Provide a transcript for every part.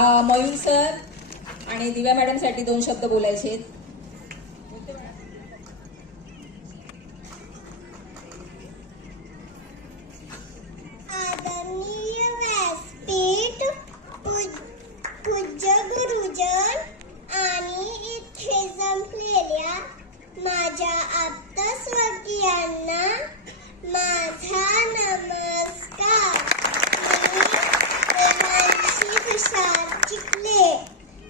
Mayur sir आणि दिव्या madam साठी 2 शब्द बोलायचे आहेत. आदरणीय व्यासपीठ, पूज्य गुरुजन आणि इथे जमलेल्या माझ्या आप्तस्वकीयांना माझा नमस्कार. मी देवांशी तुषार चिखले.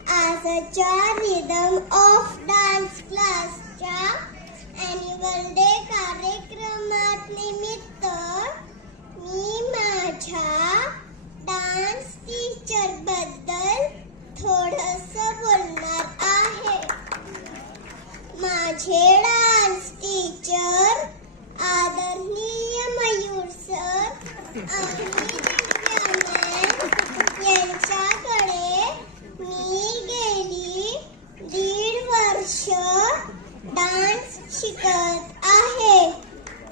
आजच्या रिदम ऑफ डान्स क्लासच्या ॲन्युअल डे कार्यक्रमात निमित्त मी माझ्या डान्स टीचर बद्दल थोडंसं बोलणार आहे. माझे डान्स टीचर आदरणीय मयूर सर आणि दिव्या मॅम यांच्याकडे मी गेली 1.5 वर्ष डान्स शिकत आहे.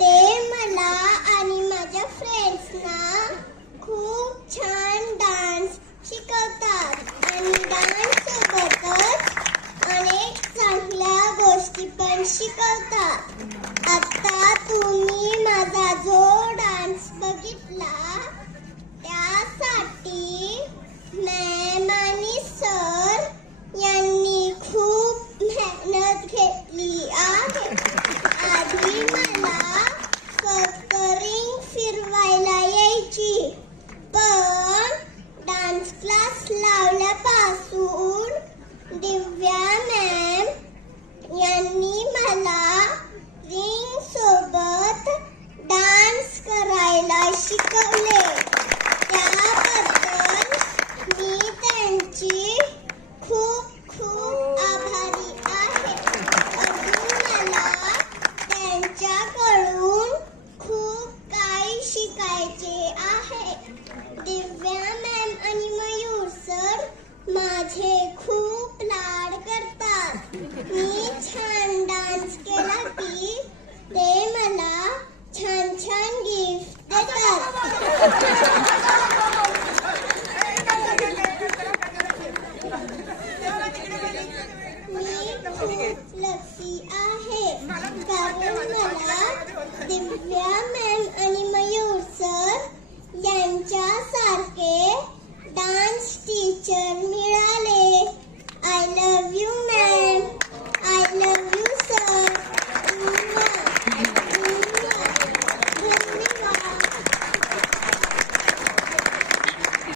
ते मला आणि माझ्या फ्रेंड्सना खूप छान डान्स शिकवतात आणि डान्स सोबतच अनेक चांगल्या गोष्टी पण शिकवतात. आता तुम्ही माझा जो डान्स बघितला त्यासाठी मॅम आणि सर यांनी खूप मेहनत घेतली आहे. आधी मला फक्त रिंग फिरवायला यायची, पण डान्स क्लास लावल्यापासून दिव्या मॅम यांनी मला रिंग सोबत डान्स करायला शिकवले. त्याबद्दल मी त्यांची खूप खूप आभारी आहे. अजून मला त्यांच्याकडून खूप काही शिकायचे आहे. दिव्या मॅम आणि मयूर सर माझे खूप